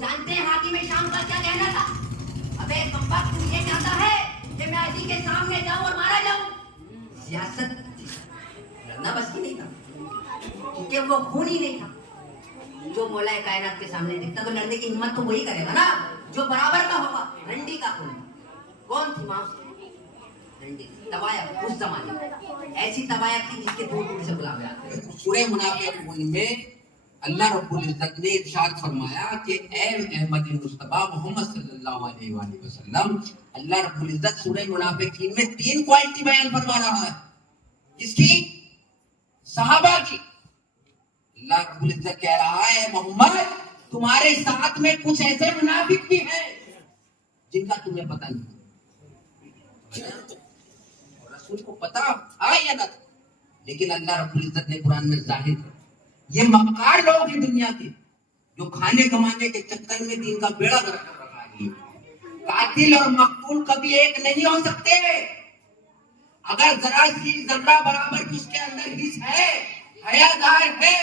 جانتے ہیں حاکم شام کا کیا کہنا تھا؟ ابے کمبخت تو یہ چاہتا ہے کہ میں علی کے سامنے جاؤں اور مارا جاؤں. سیاست لڑنا بس کی نہیں تھا, کیونکہ وہ خون ہی نہیں تھا. جو مولا کائنات کے سامنے دکھتا تو لڑنے کی ہمت تو وہی کرے گا نا جو برابر کا ہوگا. رنڈی کا خون کون تھی ماں؟ رنڈی طوائف. اس زمانے میں ایسی طوائف تھی جس کے دور دور سے بلاوے آتے ہیں. سورہ منافقون میں اللہ رب العزت نے ارشاد فرمایا کہ اے احمد مصطفیٰ محمد صلی اللہ علیہ وآلہ وسلم, اللہ رب العزت سورہ منافقین میں 3 کوالٹی بیان فرما رہا ہے. اس کی صحابہ کی. اللہ رب العزت کہہ رہا ہے محمد تمہارے ساتھ میں کچھ ایسے منافق بھی ہیں جن کا تمہیں پتہ نہیں. رسول کو پتہ یا نہ, لیکن اللہ رب العزت نے قرآن میں ظاہر کر یہ مکار لوگ ہیں دنیا کے جو کھانے کمانے کے چکر میں دین کا بیڑا گرک کر رکھا ہے. قاتل اور مقتول کبھی ایک نہیں ہو سکتے. اگر ذرا سی ذرہ برابر بھی اس کے اندر حص ہے, حیادار ہے,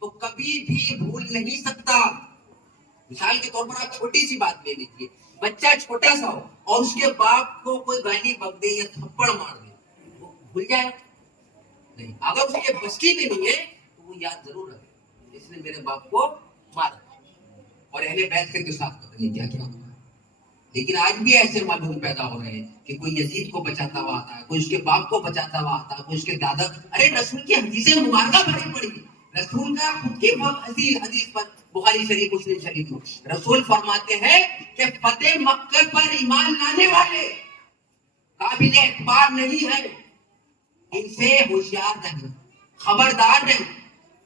تو کبھی بھی بھول نہیں سکتا. مثال کے طور پر آپ چھوٹی سی بات لے لیجیے, بچہ چھوٹا سا ہو اور اس کے باپ کو کوئی گالی بک دے یا تھپڑ مار دے, وہ بھول جائے نہیں. اگر اس کے بس کی بھی نہیں ہے تو وہ یاد ضرور رکھے اس نے میرے باپ کو مارا. اور اہل بیت کے ساتھ پتہ نہیں کیا کیا ہوا. لیکن آج بھی ایسے معلوم پیدا ہو رہے ہیں کہ کوئی یزید کو بچاتا ہوا آتا ہے, کوئی اس کے باپ کو بچاتا ہوا آتا ہے, کوئی اس کے دادا. ارے رسول کی حدیثیں مبارکہ بھری پڑی, رسول کا خود کی حدیث پر بخاری شریف مسلم شریف میں رسول فرماتے ہیں کہ فتح مکہ پر ایمان لانے والے قابل اعتبار نہیں ہے, ان سے ہوشیار رہیں, خبردار رہیں.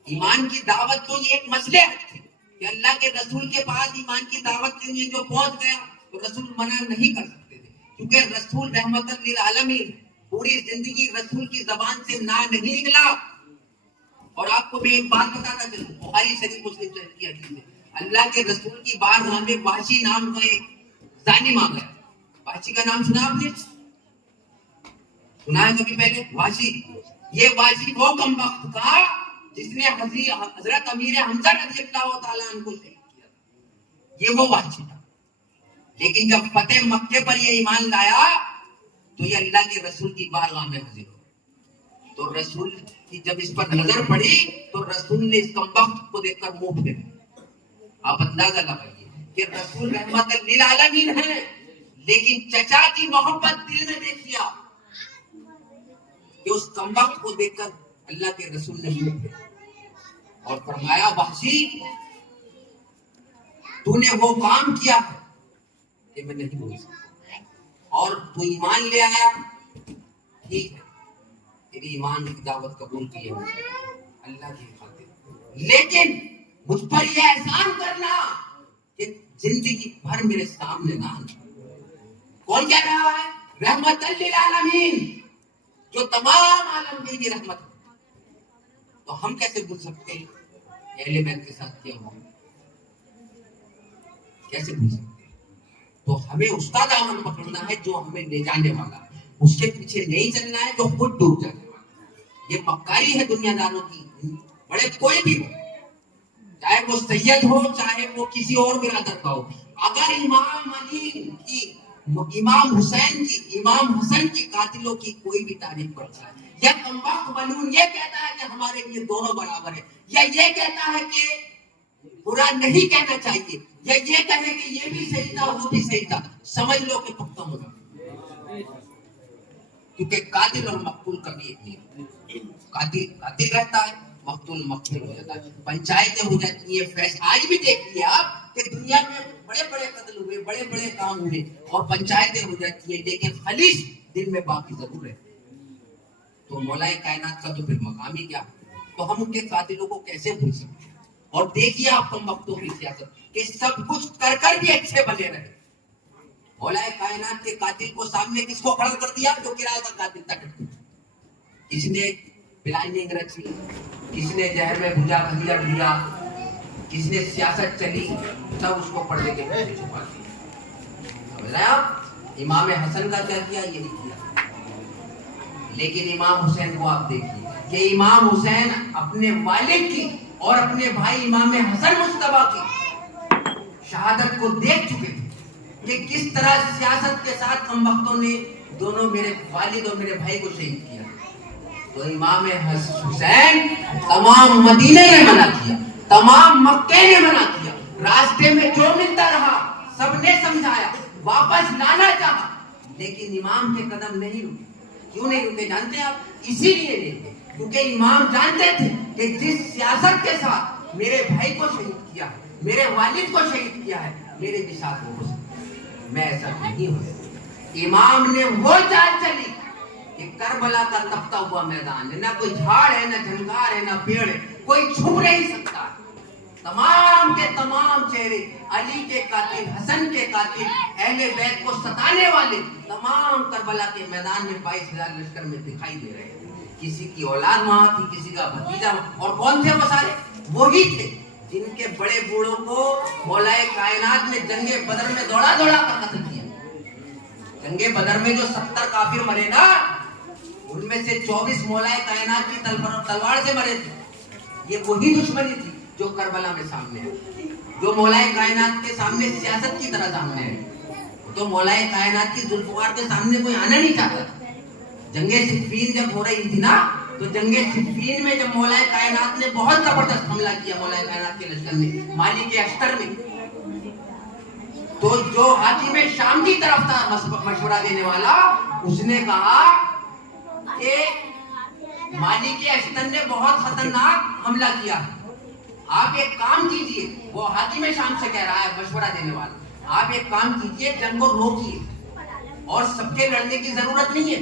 ایمان کی دعوت تو یہ ایک مصلحت تھی کہ اللہ کے رسول کے پاس ایمان کی دعوت کے لیے جو پہنچ گیا تو رسول منع نہیں کر سکتے تھے, کیونکہ رسول رحمت للعالمین, پوری زندگی رسول کی زبان سے نہ نہیں نکلا. اور آپ کو میں ایک بات بتانا چاہوں, بخاری شریف مسلم شریف کی حدیث ہے, اللہ کے رسول کی بارگاہ میں وحشی نام کا ایک ظالم آ گیا. وحشی کا نام سنا آپ نے؟ سنا ہے کبھی پہلے وحشی؟ یہ وحشی وہ کمبخت تھا جس نے حضرت امیر حمزہ رضی اللہ تعالیٰ عنہ کو شہید کیا. یہ وہ وحشی تھا. لیکن جب فتح مکہ پر یہ ایمان لایا تو یہ اللہ کے رسول کی بارگاہ میں حاضر ہو. تو رسول کی جب اس پر نظر پڑی تو رسول نے اس کمبخت کو دیکھ کر منہ پھیر. آپ اندازہ لگائیے کہ رسول رحمت للعالمین ہے, لیکن چچا کی محبت دل میں دیکھیا کہ اس کمبخت کو دیکھ کر اللہ کے رسول نے منہ پھیر اور فرمایا وحشی تو نے وہ کام کیا ہے کہ میں نہیں بول سکتا, اور تو ایمان لے آیا, ٹھیک ہے تیری ایمان کی دعوت قبول کی ہے اللہ کی خاطر, لیکن مجھ پر یہ احسان کرنا کہ زندگی بھر میرے سامنے نہ آنا. کون کہہ رہا ہے؟ رحمت للعالمین, جو تمام عالم کے لیے رحمت ہے. تو ہم کیسے بھول سکتے ہیں اہل بیت کے ساتھ کیا ہوا؟ کیسے بھول سکتے ہیں؟ تو ہمیں اس کا دامن پکڑنا ہے جو ہمیں لے جانے والا ہے, اس کے پیچھے نہیں چلنا ہے جو خود ڈوب جانے والا ہے. یہ مکاری ہے دنیا داروں کی, بڑے کوئی بھی ہو, چاہے وہ سید ہو چاہے وہ کسی اور برادر کا ہو. اگر امام علی کی, امام حسین کی, امام حسن کی قاتلوں کی کوئی بھی تعریف کرتا ہے یا کمبخت ملعون یہ کہتا ہے کہ ہمارے لیے دونوں برابر ہیں, یا یہ کہتا ہے کہ برا نہیں کہنا چاہیے, یا یہ کہے کہ یہ بھی صحیح تھا وہ بھی صحیح تھا, سمجھ لو کہ پختہ ہوگا. کیونکہ قاتل اور مقتول کبھی ایک نہیں, قاتل رہتا ہے, مقتول مقتول ہو جاتا ہے. پنچایتیں ہو جاتی ہیں, فیصلہ آج بھی دیکھیے آپ کہ دنیا میں بڑے بڑے قتل ہوئے, بڑے بڑے کام ہوئے اور پنچایتیں ہو جاتی ہیں, لیکن خلیج دل میں باقی ضرور ہے. تو مولا کائنات کا تو پھر مقام ہی کیا, تو ہم ان کے قاتلوں کو کیسے بھول سکتے ہیں؟ اور دیکھیے آپ کم وقتوں کی سیاست کہ سب کچھ کر بھی اچھے بنے رہے. مولا کائنات کے قاتل کو سامنے کس کو کھڑا کر دیا؟ جو کرایہ کا قاتل تھا. کس نے پلاننگ رچی, کس نے زہر میں بھجا بھجیا ڈھیا, کس نے سیاست چلی, سب اس کو پردے کے پیچھے چھپا دیا. سمجھ رہے آپ؟ امام حسن کا کیا کیا؟ یہی کیا. لیکن امام حسین کو آپ دیکھیے کہ امام حسین اپنے والد کی اور اپنے بھائی امام حسن مصطفیٰ کی شہادت کو دیکھ چکے تھے کہ کس طرح سیاست کے ساتھ کم وقتوں نے دونوں میرے والد اور میرے بھائی کو شہید کیا. تو امام حسین تمام مدینے نے منع کیا, تمام مکے نے منع کیا, راستے میں جو ملتا رہا سب نے سمجھایا, واپس لانا چاہا, لیکن امام کے قدم نہیں رکے. کیوں نہیں رکے جانتے ہیں آپ؟ اسی لیے نہیں رکے کیونکہ امام جانتے تھے کہ جس سیاست کے ساتھ میرے بھائی کو شہید کیا ہے, میرے والد کو شہید کیا ہے, میرے بھی ساتھ وہ ہو سکتا ہے, میں ایسا نہیں ہو سکتا. امام نے وہ چال چلی کہ کربلا کا تپتا ہوا میدان ہے, نہ کوئی جھاڑ ہے, نہ جھنکار ہے, نہ پیڑ ہے, کوئی چھپ نہیں سکتا. تمام کے تمام چہرے علی کے قاتل, حسن کے قاتل, اہل بیت کو ستانے والے تمام کربلا کے میدان میں 22,000 لشکر میں دکھائی دے رہے ہیں. کسی کی اولاد وہاں تھی, کسی کا بھتیجا, اور کون تھے وہ سارے؟ وہی تھے جن کے بڑے بوڑھوں کو مولا کائنات نے جنگ بدر میں دوڑا دوڑا کر قتل کیا. جنگ بدر میں جو 70 کافر مرے نا, ان میں سے 24 مولا کائنات کی تلوار سے مرے تھے. یہ وہی دشمنی تھی جو کربلا میں سامنے ہے, جو مولا کائنات کے سامنے سیاست کی طرح سامنے ہے. تو مولا کائنات کی ذوالفقار کے سامنے کوئی آنا نہیں چاہتا تھا. جنگ صفین جب ہو رہی تھی نا, تو جنگ صفین میں جب مولا کائنات نے بہت زبردست حملہ کیا مولا کائنات کے لشکر نے, مالی کے اشتر میں, تو جو حاکم شام کی طرف تھا مشورہ دینے والا, اس نے کہا کہ مالی کے اشتر نے بہت خطرناک حملہ کیا, آپ ایک کام کیجئے. وہ حاکم شام سے کہہ رہا ہے مشورہ دینے والا, آپ ایک کام کیجئے, جنگ کو روکیے, اور سب کے لڑنے کی ضرورت نہیں ہے,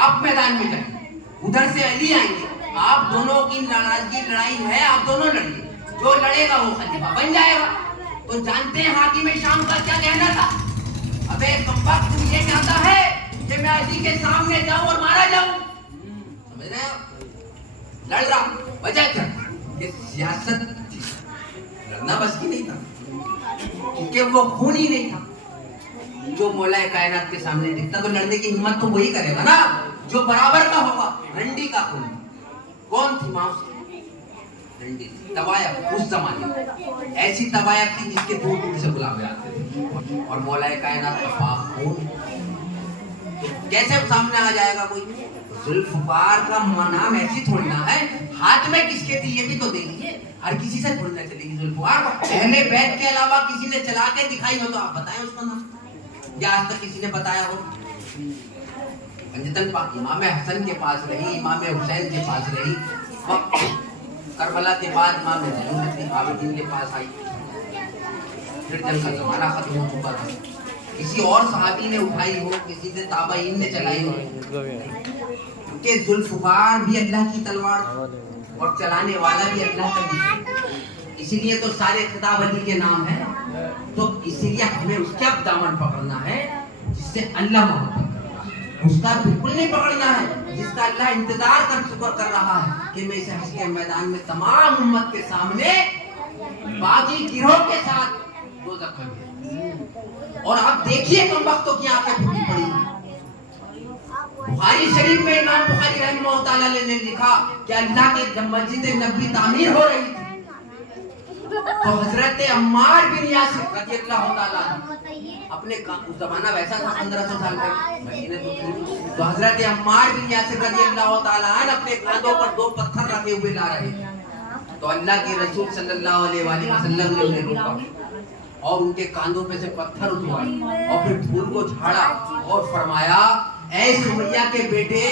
آپ میدان میں جائیں, ادھر سے علی آئیں گے, آپ دونوں کی ناراضگی لڑائی ہے, آپ دونوں لڑیے, جو لڑے گا وہ خلیفہ بن جائے گا. تو جانتے ہیں حاکم شام کا کیا کہنا تھا؟ ابے کمبخت تم یہ چاہتا ہے کہ میں علی کے سامنے جاؤں اور مارا جاؤں؟ سمجھ رہے ہیں؟ لڑ رہا, وجہ کیا؟ کہ سیاست لڑنا بس کی نہیں تھا, کیونکہ وہ خون ہی نہیں تھا جو مولا کائنات کے سامنے دکھتا. تو لڑنے کی ہمت تو وہی کرے گا نا جو برابر کا ہوگا. رنڈی کا خون کون تھی؟ ماں رنڈی طبائف. اس زمانے میں ایسی طبائف تھی جس کے دور دور سے بلاوے آتے تھے, اور مولا کائنات کا پاک خون کیسے سامنے آ جائے گا کوئی؟ ذوالفقار کا نام ایسی تھوڑی نہ ہے, ہاتھ میں کس کے تھی یہ بھی تو دیکھیے. ہر کسی سے تھوڑی نہ چلے گی ذوالفقار کو. اہل بیت کے علاوہ کسی نے چلا کے دکھائی ہو تو آپ بتائیں اس کا نام, یا آج تک کسی نے بتایا ہو؟ پنجتن امام حسن کے پاس رہی, امام حسین کے پاس رہی, کربلا کے بعد امام زین العابدین کے پاس آئی, پھر جنگ کا زمانہ ختم ہو چکا تھا. کسی اور صحابی نے اٹھائی ہو, کسی نے تابعین نے چلائی ہو, کیونکہ ذوالفقار بھی اللہ کی تلوار اور چلانے والا بھی اللہ کا بھی, اسی لیے تو سارے خطاب علی کے نام ہیں. تو اسی لیے ہمیں اس کا دامن پکڑنا ہے جس سے اللہ محبت کر رہا ہے, اس کا بالکل نہیں پکڑنا ہے جس کا اللہ انتظار کر رہا ہے کہ میں اسے حشر کے میدان میں تمام امت کے سامنے باقی گروہ کے ساتھ دوزخ میں بھیجوں. اور آپ دیکھیے کم وقتوں کی آنکھیں پھوٹی پڑی. بخاری شریف میں امام بخاری رحمہ اللہ تعالی نے لکھا کہ اللہ کے جب مسجد نبوی تعمیر ہو رہی تھی تو حضرت عمار بن یاسر رضی اللہ تعالی اپنے اس زمانہ ویسا تھا 1500 سال پہلے, تو حضرت عمار بن یاسر رضی اللہ تعالی اپنے کاندھوں پر 2 پتھر رکھے ہوئے لا رہے تھے. تو اللہ کے رسول صلی اللہ علیہ وآلہ وسلم نے انہیں روکا اور ان کے کاندھوں پہ سے پتھر اٹھوائے اور پھر پھول کو جھاڑا اور فرمایا, اے سمیہ کے بیٹے,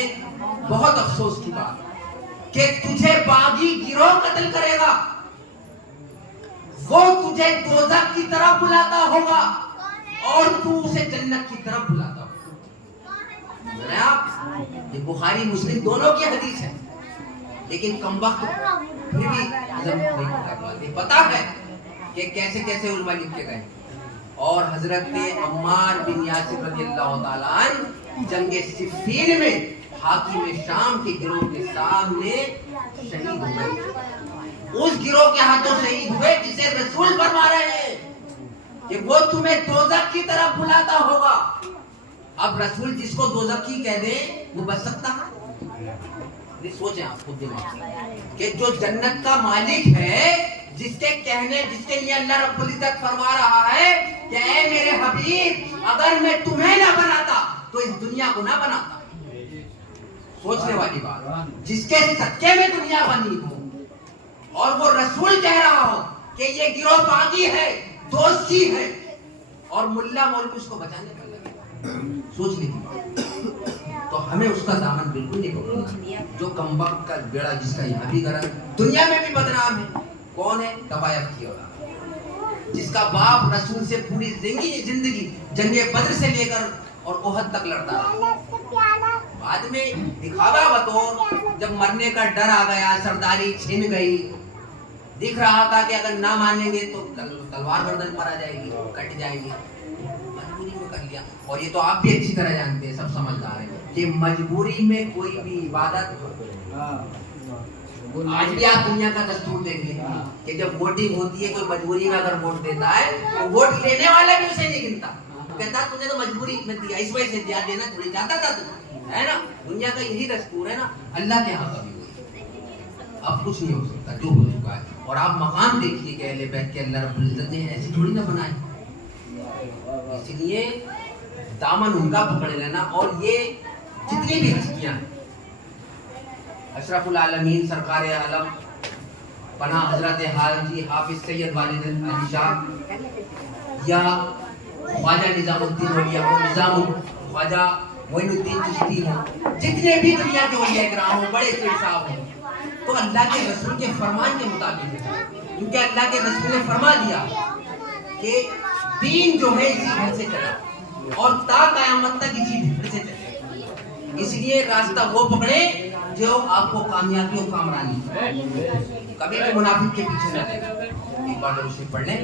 بہت افسوس کی بات کہ تجھے باغی گروہ قتل کرے گا, وہ تجھے دوزخ کی طرف بلاتا ہوگا اور تو اسے جنت کی طرف بلاتا ہوگا. آپ یہ بخاری مسلم دونوں کی حدیث ہے, لیکن کم وقت پھر بھی ہضم نہیں کر پاتے. پتا ہے کہ کیسے کیسے علماء لکھ کے گئے. اور حضرت عمار بن یاسر رضی اللہ تعالیٰ عنہ جنگ صفین میں حاکم شام کے گروہ کے سامنے شہید ہوئے. اس گروہ کے ہاتھوں شہید ہوئے جسے رسول فرما رہے ہیں کہ وہ تمہیں دوزخ کی طرف بلاتا ہوگا. اب رسول جس کو دوزخی کہہ دے وہ بچ سکتا ہے؟ سوچیں آپ خود دماغ سے کہ جو جنت کا مالک ہے, جس کے لیے اللہ رب العزت فرما رہا مجید اگر میں تمہیں نہ بناتا تو اس دنیا کو نہ بناتا. سوچنے والی بات, جس کے صدقے میں دنیا بنی ہو اور وہ رسول کہہ رہا ہو کہ یہ گروہ باغی ہے, دوستی ہے, اور ملا مولوی اس کو بچانے کا لگے. سوچ لیجیے. تو ہمیں اس کا دامن بالکل نہیں پکڑنا. جو کمبخت کا بیڑا جس کا یہاں بھی گرا دنیا میں بھی بدنام ہے. کون ہے؟ طوائف کی اولاد, جس کا باپ رسول سے پوری زندگی جنگ بدر سے لے کر اور احد تک لڑتا رہا. بعد میں دکھاوا بطور جب مرنے کا ڈر آ گیا, سرداری چھن گئی, دکھ رہا تھا کہ اگر نہ مانیں گے تو تلوار گردن پر آ جائے گی, کٹ جائے گی, مجبوری میں کر لیا. اور یہ تو آپ بھی اچھی طرح جانتے ہیں, سب سمجھدار ہیں کہ مجبوری میں کوئی بھی عبادت. آج بھی آپ دنیا کا دستور دیکھ لیں کہ جب ووٹنگ ہوتی ہے کوئی مجبوری میں اگر ووٹ دیتا ہے تو ووٹ لینے والا بھی اسے نہیں گنتا, کہتا تم نے تو مجبوری میں دیا, اس وجہ سے دیا, دینا تھوڑی چاہتا تھا تو, ہے نا. دنیا کا یہی دستور ہے نا. اللہ کے ہاں کبھی ہوئی, اب کچھ نہیں ہو سکتا, جو ہو چکا ہے. اور آپ مقام دیکھیے کہ اہل بیت کے اللہ رب العزت نے ایسی تھوڑی نہ بنائے. اس لیے دامن ان کا پکڑ لینا. اور یہ جتنی بھی ہستیاں ہیں, اشرف العالمین سرکار عالم پناہ حضرت حاجی حافظ سید والد علی شاہ, یا خواجہ نظام الدین ولی خواجہ معین الدین چشتی ہوں, جتنے بھی دنیا کے اولیاء کرام ہوں, بڑے پیر صاحب ہوں, تو اللہ کے رسول کے فرمان کے مطابق ہے. کیونکہ اللہ کے رسول نے فرما دیا کہ دین جو ہے اسی گھر سے چلا اور تا قیامت تک اسی گھر سے چلے. اس لیے راستہ وہ پکڑے جو آپ کو کامیابی اور کامرانی, کبھی بھی منافق کے پیچھے نہ لے. ایک بار درود شریف پڑھ لیں.